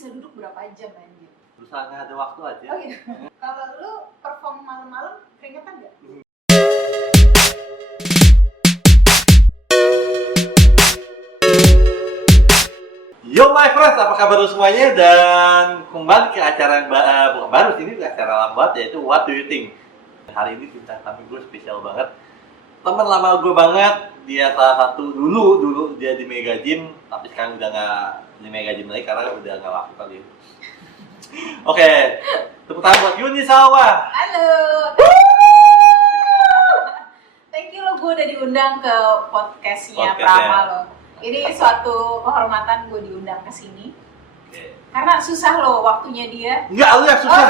bisa duduk berapa jam anjir? Berusaha nggak ada waktu aja. Oh gitu. Kalau lu perform malam-malam keringetan nggak? Yo my friends, apa kabar lu semuanya? Dan kembali ke acara yang bukan baru sih, ini acara lambat yaitu What Do You Think. Hari ini bintang tamu gue spesial banget. Teman lama gue banget, dia salah satu dulu dia di Mega Gym, tapi sekarang udah nggak di Mega Gym lagi karena udah nggak laku kali. Oke, tepuk tangan buat Yuni Sawa. Halo. Thank you lo, gue udah diundang ke podcastnya Prama lo. Ini suatu kehormatan gue diundang ke sini. Karena susah loh waktunya dia. Enggak, lu yang susah.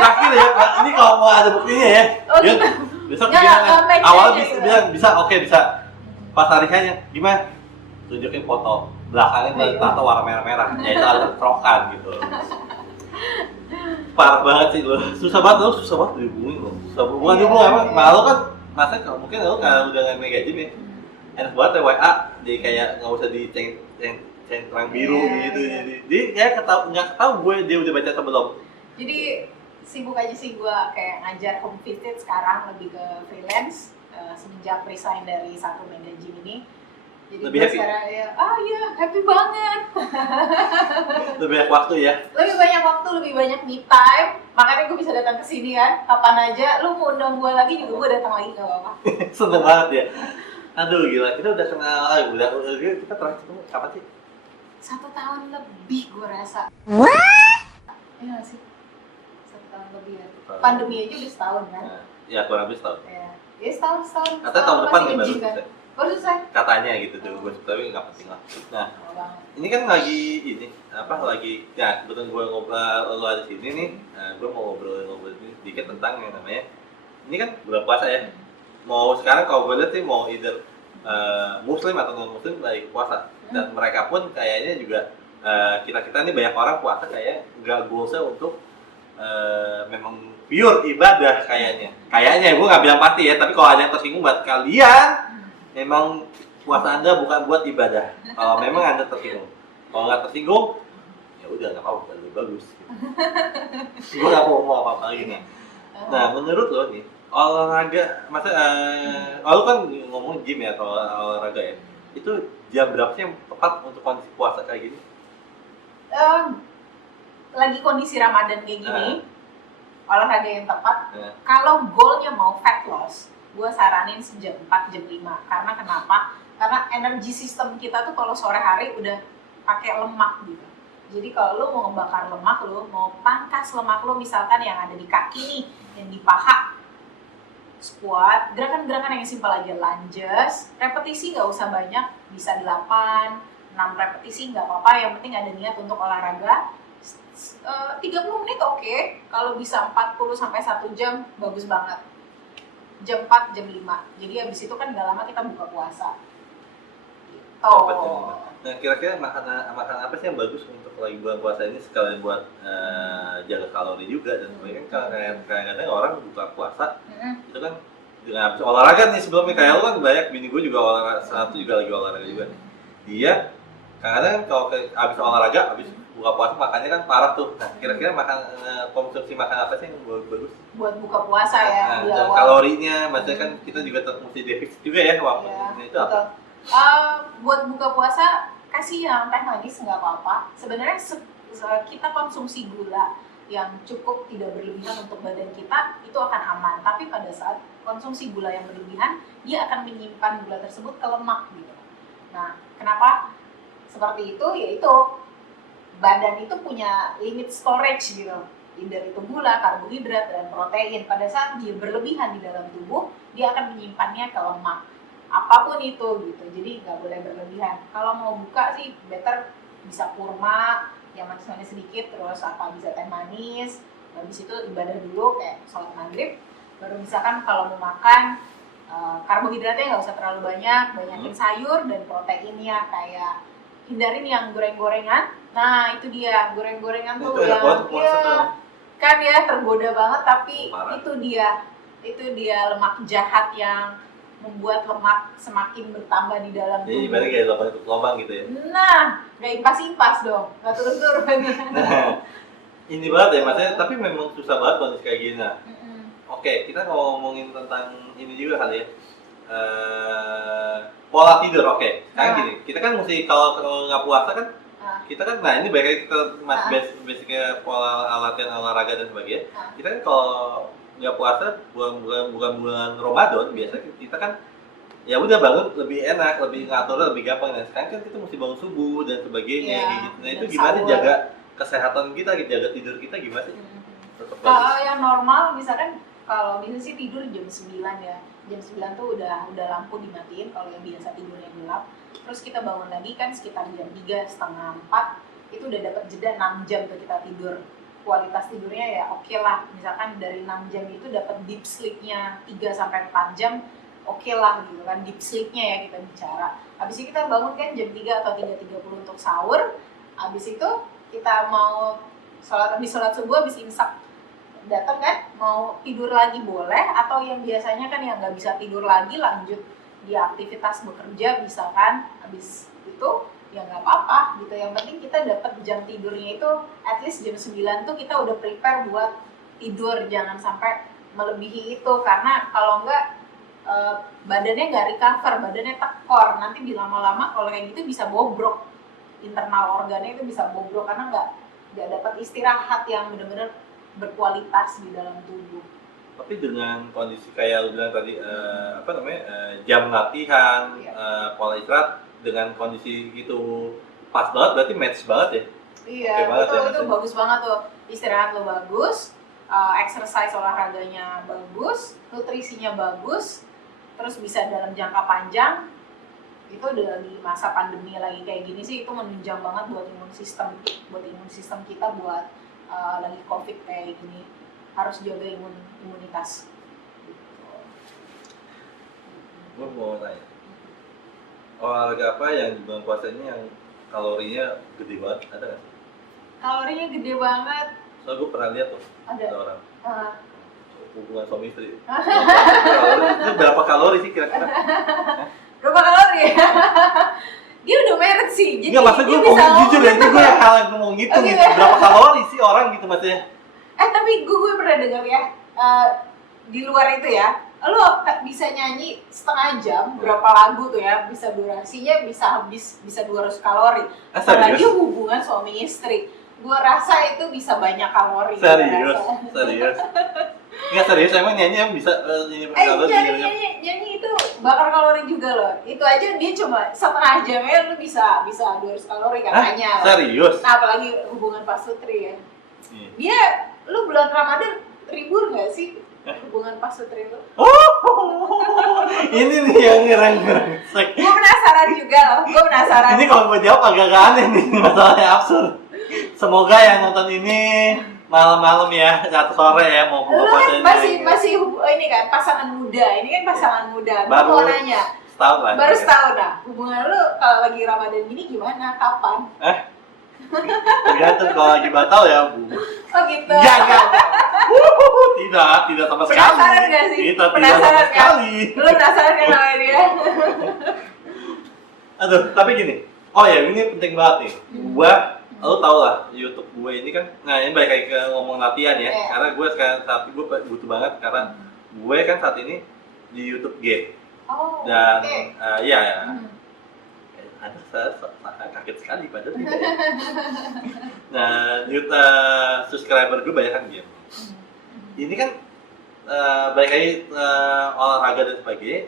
Terakhir ya, ini kalau mau ada buktinya ya. Oh gitu. Besok bilang awal bisa, oke bisa. Pas hari-harinya gimana? Tunjukin foto belakangnya dari tato warna merah-merah, yaitu ada trokan gitu. Parah banget sih lo, susah banget dihubungin lo. Bukan dihubungin apa? Malu kan, masa mungkin lo kalau udah nggak Mega Gym ya, enak banget ya WA, jadi kayak nggak usah di terang biru gitu. Jadi kayak nggak ketahu gue dia udah baca atau belum. Jadi sibuk aja sih gue kayak ngajar home visit, sekarang lebih ke freelance semenjak resign dari satu Mega Gym ini. Jadi lebih happy? Sekarang ya, happy banget. Lebih banyak waktu ya? Lebih banyak waktu, lebih banyak me time. Makanya gue bisa datang ke sini kan, kapan aja. Lu mau undang gue lagi juga gue datang lagi, gak apa-apa. Seneng banget ya. Aduh gila, kita udah kenal, kita terakhir ketemu kapan sih? 1 tahun lebih gue rasa. Iya gak sih? 1 tahun lebih ya. Pandemi aja udah setahun kan? Ya kurang lebih setahun. Ya setahun. Katanya tahun depan nih baru selesai. Baru selesai? Katanya gitu tuh, tapi nggak penting lah. Nah, ini kan lagi ya kebetulan gue ngobrol lu ada sini nih, gue mau ngobrol ini sedikit tentang yang namanya, ini kan bulan puasa ya. Mau sekarang kalau gue lihat sih mau either muslim atau non muslim lagi puasa, dan mereka pun kayaknya juga kita ini banyak orang puasa kayak nggak goalsnya untuk memang pure ibadah kayaknya gue nggak bilang pasti ya, tapi kalau ada yang tersinggung buat kalian, memang puasa Anda bukan buat ibadah. Kalau memang Anda tersinggung, kalau nggak tersinggung, ya udah nggak apa-apa, lebih bagus. Gitu. Gue nggak mau ngomong apa-apa lagi nih. Nah, menurut lo nih, olahraga, lo kan ngomong gym ya atau olahraga ya, itu jam berapa sih yang tepat untuk kondisi puasa kayak gini? Lagi kondisi Ramadan kayak gini, olahraga yang tepat. Kalau goalnya mau fat loss, gue saranin jam 4, jam 5. Karena kenapa? Karena energi sistem kita tuh kalau sore hari udah pakai lemak gitu. Jadi kalau lu mau ngebakar lemak, lu mau pangkas lemak lu, misalkan yang ada di kaki nih, yang di paha, squat, gerakan-gerakan yang simpel aja, lunges, repetisi nggak usah banyak, bisa 8, 6 repetisi nggak apa-apa, yang penting ada niat untuk olahraga. 30 menit oke, kalau bisa 40 sampai 1 jam bagus banget. Jam 4, jam 5. Jadi habis itu kan gak lama kita buka puasa. Gitu. Nah, kira-kira makan apa sih yang bagus untuk lagi bulan puasa ini, sekalian buat jaga kalori juga, dan sebenarnya kan kadang-kadang orang buka puasa itu kan dengan habis olahraga nih sebelumnya, kayak lu kan banyak, bini gue juga lagi olahraga juga nih. Dia kadang-kadang kalau habis olahraga, habis buka puasa makannya kan parah tuh. Nah, kira-kira konsumsi makan apa sih yang bagus buat buka puasa ya? Dan kalorinya, maksudnya kan kita juga mesti defisit juga ya waktu itu apa? Buat buka puasa kasih yang teh manis nggak apa-apa. Sebenarnya kita konsumsi gula yang cukup tidak berlebihan untuk badan kita itu akan aman. Tapi pada saat konsumsi gula yang berlebihan, dia akan menyimpan gula tersebut ke lemak gitu. Nah, kenapa seperti itu? Yaitu badan itu punya limit storage gitu, either itu gula, karbohidrat, dan protein. Pada saat dia berlebihan di dalam tubuh, dia akan menyimpannya ke lemak, apapun itu gitu. Jadi nggak boleh berlebihan. Kalau mau buka sih better bisa kurma yang manis-manis sedikit, terus bisa teh manis. Habis itu ibadah dulu kayak sholat maghrib, baru misalkan kalau mau makan karbohidratnya nggak usah terlalu banyak, banyakin sayur, dan proteinnya kayak hindarin yang goreng-gorengan. Nah itu dia, goreng-gorengan tuh yang kan ya tergoda banget, tapi itu dia lemak jahat yang membuat lemak semakin bertambah di dalam Jadi tubuh. ibaratnya kayak lubang tutup lubang gitu ya. Nah, nggak impas-impas dong, nggak turun-turun. Nah, ini banget ya maksudnya, tapi memang susah banget kondisi kayak gini. Nah, oke, kita ngomongin tentang ini juga kali ya. Pola tidur, oke. Sekarang gini, kita kan mesti kalau nggak puasa kan, kita kan, nah ini baik lagi kita masih basicnya pola latihan olahraga dan sebagainya. Kita kan kalau nggak puasa bulan Ramadan biasa kita kan ya udah bangun lebih enak, lebih ngatur, lebih gampang. Nah sekarang kan kita mesti bangun subuh dan sebagainya Iya, kayak gitu. Nah itu dan gimana sahur. jaga kesehatan kita, jaga tidur kita gimana sih? Tetap Kalau bagus. yang normal misalkan kalau bisa sih tidur jam 9 ya. Jam 9 tuh udah lampu dimatiin kalau yang biasa tidurnya gelap. Terus kita bangun lagi kan sekitar jam 3, setengah 4, itu udah dapat jeda 6 jam tuh kita tidur. Kualitas tidurnya ya oke lah. Misalkan dari 6 jam itu dapat deep sleep-nya 3 sampai 4 jam, oke lah gitu kan, deep sleep-nya ya kita bicara. Habis itu kita bangun kan jam 3 atau 3.30 untuk sahur. Habis itu kita mau habis sholat subuh, habis imsak datang kan, mau tidur lagi boleh, atau yang biasanya kan yang nggak bisa tidur lagi lanjut di aktivitas bekerja bisa kan, habis itu ya nggak apa-apa gitu. Yang penting kita dapat jam tidurnya itu at least jam 9 tuh kita udah prepare buat tidur, jangan sampai melebihi itu, karena kalau nggak badannya nggak recover, badannya tekor, nanti di lama-lama kalau kayak gitu bisa bobrok, internal organnya itu bisa bobrok karena nggak dapat istirahat yang benar-benar berkualitas di dalam tubuh. Tapi dengan kondisi kayak lu bilang tadi jam latihan, Iya. Pola istirahat dengan kondisi gitu pas banget, berarti match banget ya. Iya, Oke banget ya, itu maksudnya. bagus banget tuh. Istirahat lo bagus, exercise olahraganya bagus, nutrisinya bagus, terus bisa dalam jangka panjang. Itu udah di masa pandemi lagi kayak gini sih, itu menunjang banget buat imun sistem kita buat lagi COVID kayak gini, harus jaga imunitas. Gue mau nanya, olahraga apa yang di bulan puasa ini yang kalorinya gede banget, ada nggak sih? Kalorinya gede banget. Soalnya gue pernah lihat tuh, Ada. ada orang Uh, hubungan suami istri. Itu berapa kalori sih kira-kira? berapa kalori ya? Dia udah married sih, jadi Enggak, masa gue dia mau bisa jujur ya, ini gue yang hal yang ngomong gitu, Oke. gitu. Berapa kalori sih orang gitu maksudnya? Tapi gue pernah dengar ya, di luar itu ya, lo bisa nyanyi setengah jam, berapa lagu tuh ya, bisa durasinya bisa habis, bisa 200 kalori. Apalagi Serius? hubungan suami istri, gue rasa itu bisa banyak kalori. Serius? Gue rasa. Serius? Enggak serius, emang nyanyi yang bisa nyanyi kalori? nyanyi itu bakar kalori juga loh. Itu aja dia cuma setengah jam ya, lu bisa 200 kalori katanya. Serius? Nah, apalagi hubungan Pak Sutri ya. Iya. Dia, lu bulan Ramadan ribur nggak sih hubungan Pak Sutri lu? Ini nih yang ngerengsek. Gue penasaran juga loh, gue penasaran. Ini kalau gue jawab agak aneh nih, masalahnya absurd. Semoga yang nonton ini malam-malam ya, atau sore ya, mau buka Lu puasa kan ini. masih ini kan pasangan muda, ini kan pasangan muda. Gue Baru mau nanya, setahun lah. baru setahun dah. Hubungan lu kalau lagi Ramadan gini gimana? Kapan? Tergantung kalau lagi batal ya, Bu. Oh gitu. Enggak. Tidak sama sekali. Penasaran nggak sih? Kita tidak Penasaran sama kan? sekali. Lu penasaran kan sama dia? Aduh, tapi gini. Oh ya, ini penting banget nih. Lo tau lah, YouTube gue ini kan, nah ini balik lagi ke ngomong latihan ya. Iya. Karena gue sekarang saat ini gue butuh banget, karena gue kan saat ini di YouTube game. Oh. Dan Oke. iya ya. Ada saya kaget sekali padahal tidak ya. Nah, subscriber gue banyak kan game. Ini kan balik lagi olahraga dan sebagainya.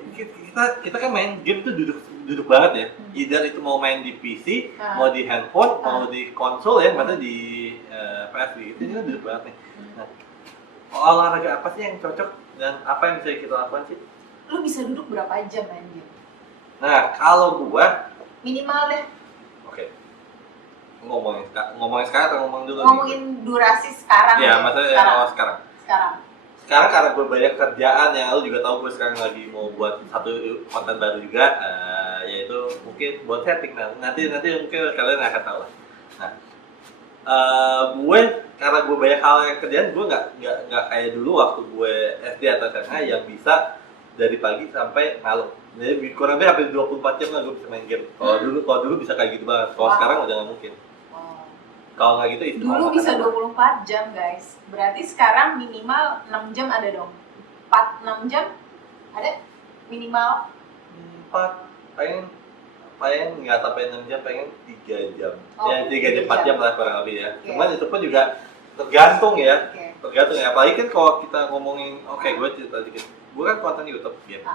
Kita kan main game tuh duduk banget ya. Either itu mau main di PC, mau di handphone, mau di konsol ya, maksudnya di PS gitu. Itu duduk banget nih. Nah, olahraga apa sih yang cocok dan apa yang bisa kita lakukan sih? Lu bisa duduk berapa jam main game? Nah, kalau gua Minimal deh. oke. Ngomongin sekarang atau ngomong dulu? Ngomongin durasi sekarang. Ya, deh. maksudnya sekarang. sekarang. Sekarang karena gue banyak kerjaan yang lu juga tahu, gue sekarang lagi mau buat satu konten baru juga, yaitu mungkin buat setting. Nanti mungkin kalian akan tahu lah. Nah, gue karena gue banyak hal yang kerjaan, gue nggak kayak dulu waktu gue SD atau SMA yang bisa dari pagi sampai malam. Jadi kurang lebih hampir 24 jam lah gue bisa main game. Kalau dulu bisa kayak gitu banget. Kalau sekarang udah nggak mungkin. Kalau nggak gitu itu Dulu bisa 24 jam guys. Berarti sekarang minimal 6 jam ada dong. 6 jam ada minimal. 4 pengen nggak sampai 6 jam, pengen 3 jam. Oh, Ya 3 jam 4 jam lah kurang lebih ya. Okay. Cuman itu pun juga tergantung ya. Okay. Tergantung ya. Apalagi kan kalau kita ngomongin, gue cerita dikit. Gue kan konten YouTube game.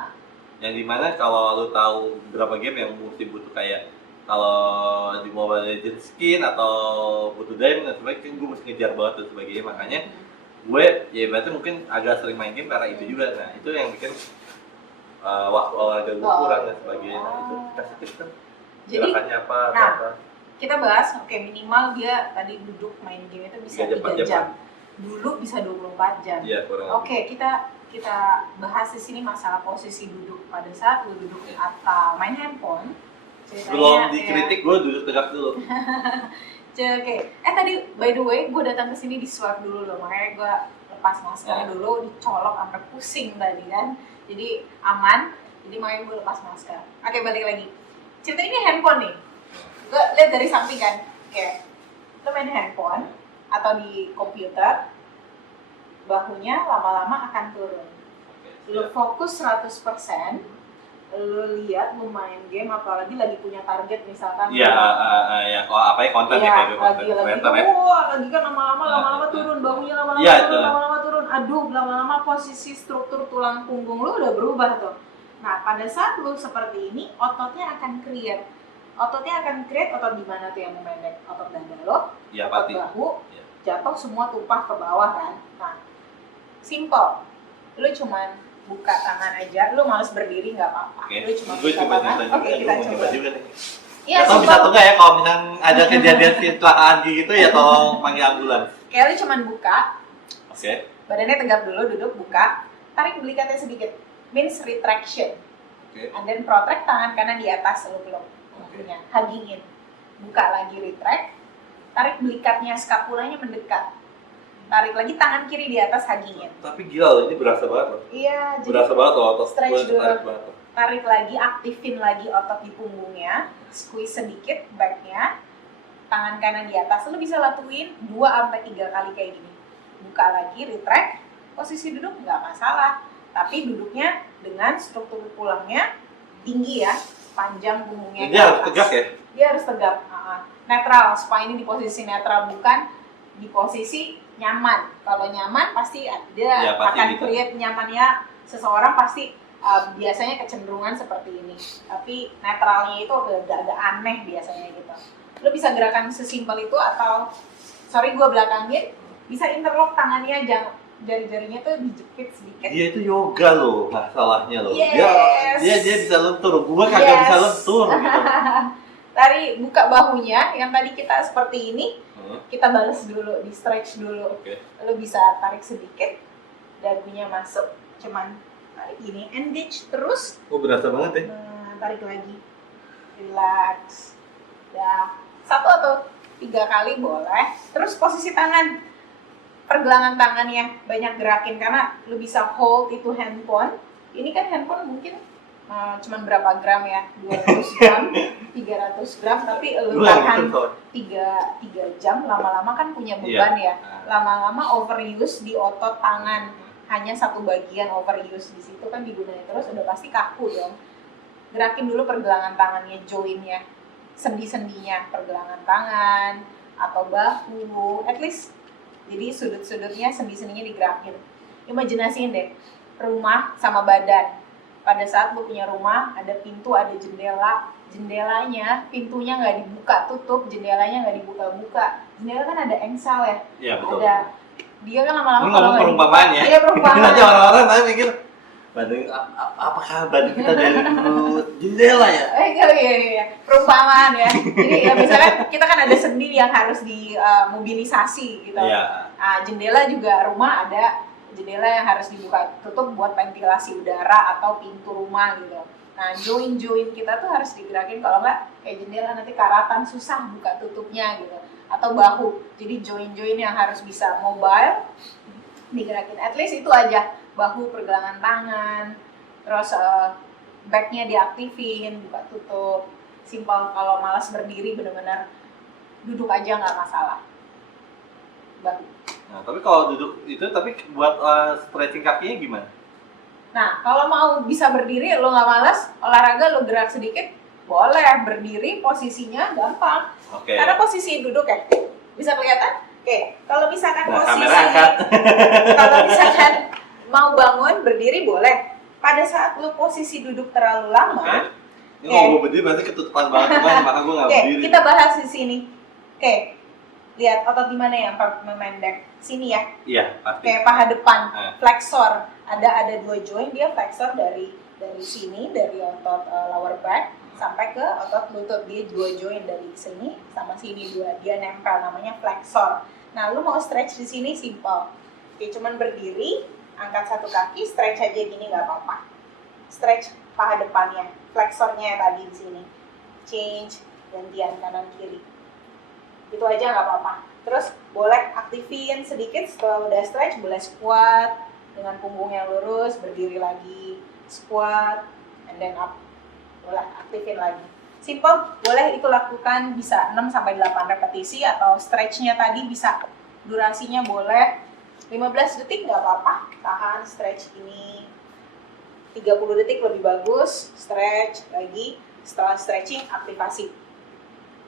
Yang dimana kalau lu tahu berapa game yang mesti butuh kayak kalau di Mobile Legends skin atau butuh diamond dan sebagainya, kan gue mesti ngejar banget dan sebagainya. Makanya gue ya berarti mungkin agak sering main game karena itu juga. Nah itu yang bikin waktu olahraga gue kurang dan sebagainya. Nah itu kasih tips kan. Gerakannya apa? Kita bahas, minimal dia tadi duduk main game itu bisa 3 jam. Dulu bisa 24 jam. Iya, kita bahas di sini masalah posisi duduk pada saat lu duduk atau main handphone. Belum dikritik, gue duduk tegak dulu. Tadi by the way gue datang ke sini di swab dulu loh, makanya gue lepas masker dulu, dicolok sampai pusing tadi kan. Jadi aman, jadi makanya gue lepas masker. Oke, balik lagi. Cerita ini handphone nih. Gue lihat dari samping kan, lo main handphone atau di komputer, bahunya lama-lama akan turun. Lo fokus 100%, lo lihat lo main game, apalagi lagi punya target misalkan. Iya, kalau apa ya konten ya kayak lagi kan lama-lama turun, bahunya lama-lama turun. Aduh, lama-lama posisi struktur tulang punggung lo udah berubah tuh. Nah, pada saat lo seperti ini, ototnya akan create. Otot di mana tuh yang memendek? Otot dada lo, otot bahu, jatuh semua tumpah ke bawah kan. Nah, simple. Lo cuman buka tangan aja, lo males berdiri nggak apa-apa. Lo cuma buka tangan. Oke, kita coba juga nih. Iya, atau bisa tuh nggak ya kalau misalnya ada kejadian kecelakaan gitu ya tolong panggil ambulans. Kayak lo cuman buka. Oke. Badannya tegap dulu, duduk, buka, tarik belikatnya sedikit. Means retraction. And then protract tangan kanan di atas, lo belum. Huggingin, buka lagi, retract, tarik belikatnya, skapulanya mendekat, tarik lagi tangan kiri di atas, huggingin. Tapi gila loh, ini berasa banget loh. Iya, berasa banget loh otot. Stretch dulu, tarik lagi, aktifin lagi otot di punggungnya, squeeze sedikit backnya, tangan kanan di atas. Lo bisa lakuin 2-3 kali kayak gini. Buka lagi, retract, posisi duduk nggak masalah, tapi duduknya dengan struktur tulangnya tinggi ya, panjang punggungnya. Dia harus tegak ya? Dia harus tegak, netral, spine ini di posisi netral, bukan di posisi nyaman. Kalau nyaman pasti ada akan gitu. Create nyamannya seseorang pasti biasanya kecenderungan seperti ini. Tapi netralnya itu agak aneh biasanya gitu. Lo bisa gerakan sesimpel itu atau, gue belakangin, bisa interlock tangannya, jari-jarinya tuh dijepit sedikit. Dia itu yoga loh, masalahnya loh. Yes. Dia bisa lentur, gua kagak bisa lentur gitu. Tadi buka bahunya, yang tadi kita seperti ini, kita balas dulu, di stretch dulu. Lo bisa tarik sedikit, dagunya masuk, cuman tarik gini, engage terus. Berasa banget ya. Tarik lagi, relax. Ya, 1 atau 3 kali boleh. Terus posisi tangan, pergelangan tangannya banyak gerakin karena lu bisa hold itu handphone. Ini kan handphone mungkin cuman berapa gram ya, 200 gram, 300 gram, tapi lu tahan 3 jam, lama-lama kan punya beban ya. Lama-lama overuse di otot tangan, hanya satu bagian overuse di situ kan digunakan terus, udah pasti kaku dong. Gerakin dulu pergelangan tangannya, joinnya, sendi-sendinya, pergelangan tangan atau bahu, at least. Jadi sudut-sudutnya, sendi-sendinya digerakin. Imajinasiin deh, rumah sama badan. Pada saat lu punya rumah, ada pintu, ada jendela. Jendelanya, pintunya nggak dibuka tutup, jendelanya nggak dibuka-buka. Jendela kan ada engsel ya? Iya, betul. Dia kan lama-lama kalau nggak perumpamaan ya? Iya, perumpamaan. Nanti orang-orang nanti mikir, apakah badan kita dari dulu jendela ya? Iya. Perumpamaan ya. Jadi ya misalkan kita kan ada sendi yang harus dimobilisasi gitu. Iya. Nah, jendela juga rumah ada jendela yang harus dibuka tutup buat ventilasi udara atau pintu rumah gitu. Nah, join kita tuh harus digerakin, kalau nggak kayak jendela nanti karatan susah buka tutupnya gitu. Atau bahu. Jadi join yang harus bisa mobile digerakin. At least itu aja. Bahu, pergelangan tangan, Terus backnya diaktifin, buka tutup. Simpel. Kalau malas berdiri benar-benar duduk aja nggak masalah. Baru. Nah, tapi kalau duduk itu, tapi buat stretching kakinya gimana? Nah, kalau mau bisa berdiri, lo nggak malas, olahraga lo gerak sedikit, boleh. Berdiri posisinya gampang. Oke. Karena posisi duduk ya, bisa kelihatan? Oke, kalau misalkan Nah, posisi, kamera angkat. kalau misalkan mau bangun berdiri boleh. Pada saat lo posisi duduk terlalu lama, Oke. Ini kalau gue berdiri berarti ketutupan banget kan, maka gue nggak oke, berdiri. kita bahas di sini. Oke, lihat otot di mana yang memendek. Sini ya. Iya, pasti. Kayak paha depan, Ah. flexor. Ada 2 joint, dia flexor dari sini, dari otot lower back sampai ke otot lutut. Dia 2 joint dari sini sama sini, dia nempel, namanya flexor. Nah, lu mau stretch di sini simple. Oke, cuman berdiri, angkat satu kaki, stretch aja gini nggak apa-apa. Stretch paha depannya, flexornya tadi di sini. Change, gantian kanan kiri. Itu aja nggak apa-apa. Terus boleh aktifin sedikit setelah udah stretch, boleh squat dengan punggung yang lurus, berdiri lagi, squat, and then up. Boleh aktifin lagi. Simple, boleh itu lakukan bisa 6-8 repetisi atau stretchnya tadi bisa durasinya boleh 15 detik nggak apa-apa. Tahan stretch ini 30 detik lebih bagus, stretch lagi. Setelah stretching, aktivasi.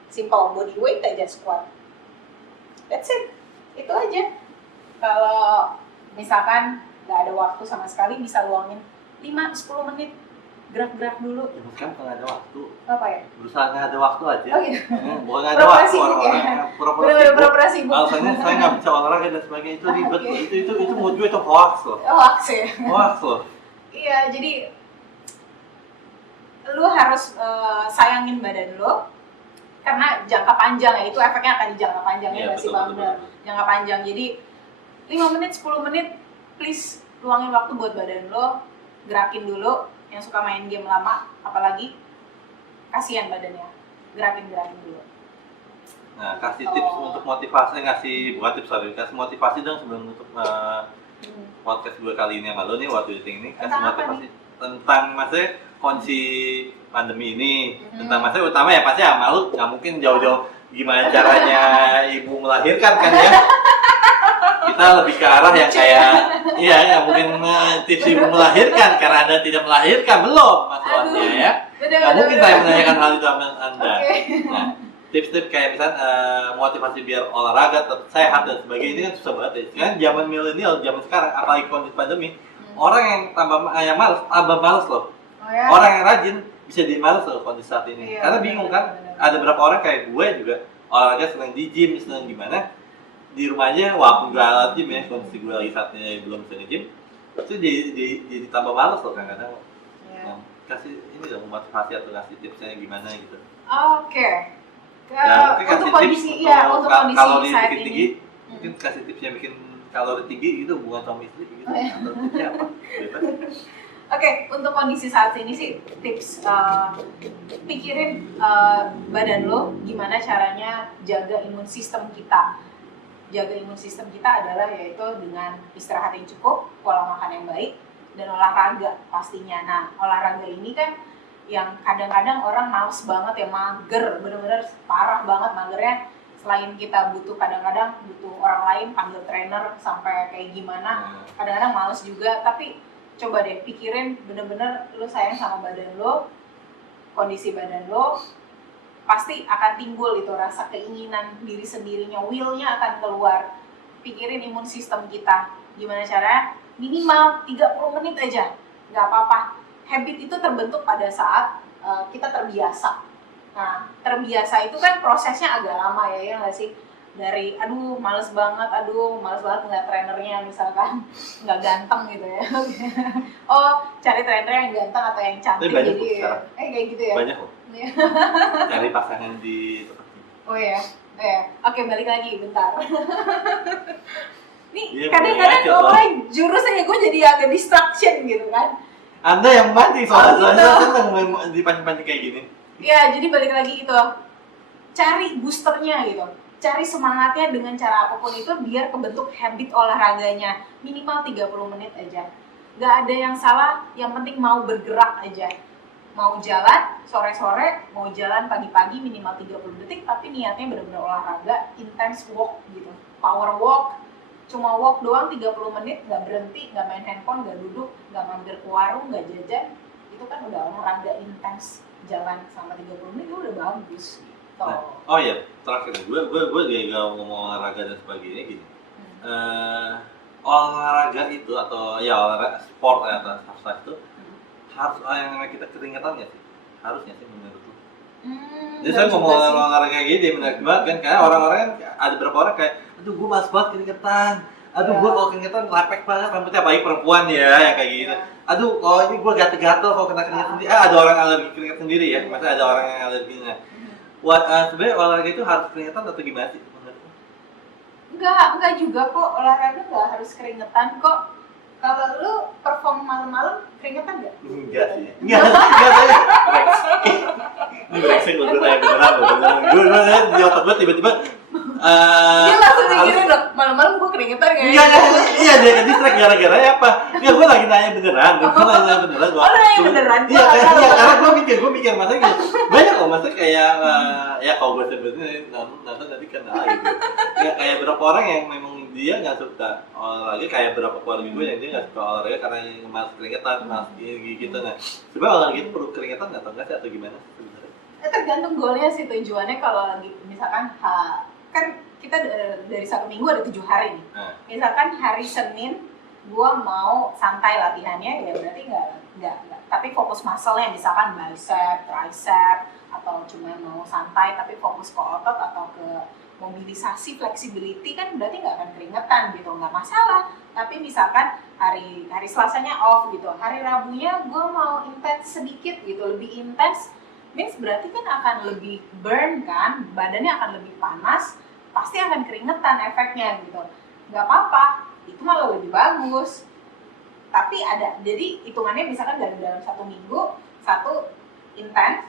Simple, body weight aja squat. That's it, itu aja. Kalau misalkan nggak ada waktu sama sekali, bisa luangin 5-10 menit gerak-gerak dulu. Ya, kan nggak ada waktu. Apa ya? Berusaha nggak ada waktu aja. Oh iya. Bukan nggak ada Pura-pura waktu sibuk ya? orang-orang pura-pura Bener-bener sibuk. pura-pura sibuk. Alasannya saya nggak bisa olahraga dan sebagainya, itu ribet. Oke. Itu menurut gue itu hoax loh. Hoax ya? Hoax loh. Iya, jadi lu harus sayangin badan lu karena jangka panjang ya, itu efeknya akan di jangka panjang ya, Iya, nggak sih betul, Bang? betul, Bener. betul. Jangka panjang, jadi 5 menit, 10 menit, please luangin waktu buat badan lo, gerakin dulu. Yang suka main game lama, apalagi kasihan badannya, gerakin dulu. Nah, kasih tips untuk motivasi, bukan tips, sorry, kasih motivasi dong sebelum nutup podcast gue kali ini yang lalu nih, waktu ini kasih Tentang apa motivasi tentang maksudnya kondisi pandemi ini, tentang maksudnya utama ya pasti ya malu, nggak mungkin jauh-jauh gimana caranya ibu melahirkan kan ya. Kita lebih ke arah yang kayak iya nggak mungkin tips ibu melahirkan karena Anda tidak melahirkan, belum masalahnya ya. Nggak mungkin saya menanyakan hal itu sama Anda. Oke. Nah, tips-tips kayak misalnya motivasi biar olahraga tetap sehat dan sebagainya ini kan susah banget ya. Sekarang zaman milenial, zaman sekarang apalagi kondisi pandemi, orang yang yang malas tambah malas loh. Oh ya? Orang yang rajin bisa jadi malas loh kondisi saat ini. Iya, Karena benar, bingung benar, kan, benar. ada beberapa orang kayak gue juga olahraga senang di gym, senang gimana, di rumah aja walaupun gue alat gym ya, kondisi gue lagi saatnya belum bisa nge-gym, itu jadi tambah malas loh kadang-kadang. Iya. Nah, kasih ini dong motivasi atau kasih tipsnya gimana gitu. Oke. Dan mungkin kasih Untuk kondisi, tips iya, untuk kondisi kalori saat bikin ini. tinggi, mungkin kasih tipsnya bikin kalori tinggi gitu, bukan suami istri gitu. Oh, iya. Atau tipsnya apa? Bebas. Oke, untuk kondisi saat ini sih tips pikirin badan lo gimana caranya jaga imun sistem kita. Jaga imun sistem kita adalah yaitu dengan istirahat yang cukup, pola makan yang baik, dan olahraga pastinya. Nah, olahraga ini kan yang kadang-kadang orang males banget ya, mager, bener-bener parah banget magernya. Selain kita butuh kadang-kadang butuh orang lain panggil trainer sampai kayak gimana, kadang-kadang males juga. Tapi coba deh pikirin bener-bener lo sayang sama badan lo, kondisi badan lo, pasti akan timbul itu rasa keinginan diri sendirinya, will-nya akan keluar. Pikirin imun sistem kita, gimana caranya? Minimal 30 menit aja, nggak apa-apa. Habit itu terbentuk pada saat kita terbiasa. Nah, terbiasa itu kan prosesnya agak lama ya nggak sih? Dari males banget ngeliat trainernya misalkan nggak ganteng gitu ya. Oh, cari trainer yang ganteng atau yang cantik. Tapi banyak jadi sekarang. kayak gitu ya. Banyak loh. Cari pasangan di tempat ini. Oh ya. Oke, balik lagi bentar. Nih, Iya, kadang-kadang boleh aja, ngomongnya jurusnya gue jadi agak distraction gitu kan. Anda yang mancing soalnya, Oh, gitu. saya seneng main dipancing-pancing kayak gini. Ya, jadi balik lagi itu. Cari boosternya gitu. Cari semangatnya dengan cara apapun itu biar kebentuk habit olahraganya. Minimal 30 menit aja. nggak ada yang salah, yang penting mau bergerak aja. Mau jalan sore-sore, mau jalan pagi-pagi minimal 30 detik, tapi niatnya benar-benar olahraga, intense walk gitu, power walk, cuma walk doang 30 menit, nggak berhenti, nggak main handphone, nggak duduk, nggak mampir ke warung, nggak jajan, itu kan udah olahraga intens, jalan selama 30 menit itu udah bagus gitu. Oh iya, terakhir nih, gue juga ngomong olahraga dan sebagainya gini. Olahraga itu atau ya olahraga sport atau exercise itu harus yang namanya kita keringetan ya sih, harusnya sih menurut lu. Jadi saya ngomong olahraga kayak gini menarik banget kan, karena orang-orang kan ada beberapa orang kayak, aduh gue malas banget keringetan, aduh gue kalau keringetan lepek banget rambutnya, apalagi perempuan ya yang kayak gitu. Aduh kalau ini gue gatel-gatel kalau kena keringet sendiri, ada orang alergi keringet sendiri ya, maksudnya ada orang yang alerginya. Sebenarnya olahraga itu harus keringetan atau gimana sih menurut lu? Enggak juga kok, olahraga enggak harus keringetan kok. Kalau lu perform malam-malam keringetan enggak? Enggak sih. Ini brengsek gue tanya beneran loh. Gue di otak gue tiba-tiba dia langsung mikirin loh, malam-malam gue keringetan gak ya? Iya dia ke distract gara-gara apa? Enggak, gue lagi nanya beneran. Gue nanya beneran. Oh, nanya beneran? Iya, karena gue mikir maksudnya banyak kok, maksudnya kayak ya kalau gue sebenarnya nonton tadi kan gitu. Ya kayak beberapa orang yang memang dia nggak suka olahraga, kayak beberapa keluarga gue yang dia nggak suka olahraga karena malas keringetan, malas gitu. Nah, sebenarnya olahraga itu perlu keringetan atau enggak sih, atau gimana sebenarnya? Tergantung goalnya sih, tujuannya. Kalau lagi misalkan kan kita dari 1 minggu ada 7 hari nih. Misalkan hari Senin gua mau santai latihannya, ya berarti enggak. Tapi fokus muscle-nya, misalkan bicep, tricep, atau cuma mau santai tapi fokus ke otot atau ke mobilisasi, flexibility, kan berarti nggak akan keringetan gitu, nggak masalah. Tapi misalkan hari Selasanya off gitu, hari Rabunya gue mau intens sedikit gitu, lebih intens, means berarti kan akan lebih burn kan, badannya akan lebih panas, pasti akan keringetan efeknya gitu. Nggak apa-apa, itu malah lebih bagus. Tapi ada, jadi hitungannya misalkan dalam 1 minggu, 1 intens,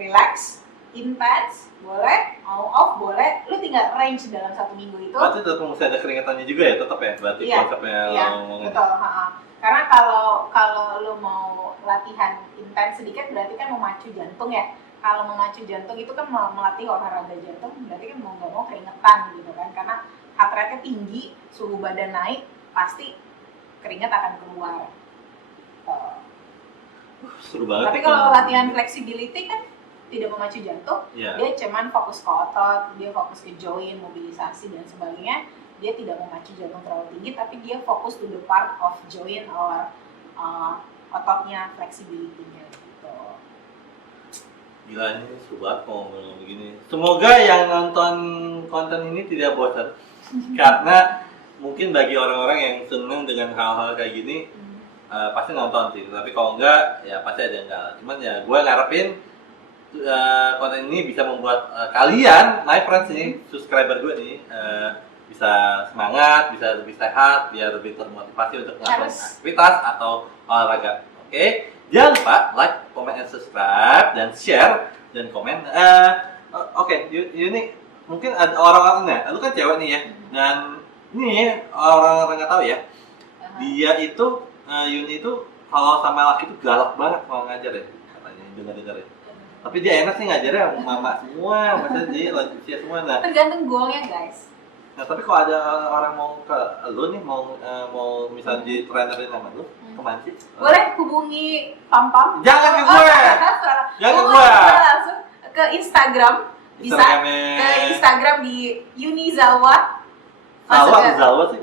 relax, intens, boleh, mau off boleh, lu tinggal range dalam 1 minggu itu. Berarti tetap mesti ada keringetannya juga ya, tetap ya? Berarti konsepnya ngomongin. Betul, karena kalau lu mau latihan intens sedikit, berarti kan memacu jantung ya. Kalau memacu jantung itu kan melatih olahraga jantung, berarti kan mau nggak mau keringetan gitu kan. Karena heart rate-nya tinggi, suhu badan naik, pasti keringat akan keluar. Seru banget. Tapi kalau latihan flexibility kan tidak memacu jantung, dia cuman fokus ke otot, dia fokus ke joint, mobilisasi dan sebagainya. Dia tidak memacu jantung terlalu tinggi, tapi dia fokus to the part of joint or ototnya, flexibility-nya gitu. Gila, ini seru banget ngomong begini. Semoga yang nonton konten ini tidak bosan. Karena mungkin bagi orang-orang yang senang dengan hal-hal kayak gini, pasti nonton sih. Tapi kalau enggak, ya pasti ada yang enggak. Cuman ya gue ngarepin konten ini bisa membuat kalian, my friends nih, subscriber gue nih, bisa semangat, bisa lebih sehat, biar lebih termotivasi untuk melakukan aktivitas atau olahraga. Oke? Jangan lupa like, comment, and subscribe, dan share, dan komen. Oke, Yuni, mungkin ada orang-orangnya, lu kan cewek nih ya, dan ini orang-orang nggak tahu ya, dia itu, Yuni itu kalau sama laki itu galak banget kalau ngajar ya, katanya, dengar-dengar ya. Tapi dia enak sih ngajarnya sama mama semua, maksudnya dia lanjut usia semua. Nah, tergantung goalnya guys. Nah, tapi kalau ada orang mau ke lu nih, mau misalnya di trainerin sama lu, kemana sih? Boleh hubungi Pam. Jangan ke gue! Jangan ke gue! Langsung ke Instagram. Bisa ke Instagram di Yuni Zalwa. Zalwa sih?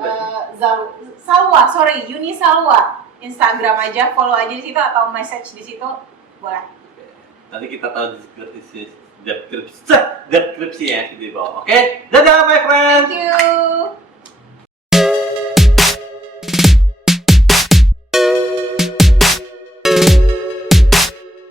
Yuni Salwa. Instagram aja, follow aja di situ atau message di situ, boleh. Nanti kita tahu deskripsi ya di bawah. Oke? Dadah my friend! Thank you!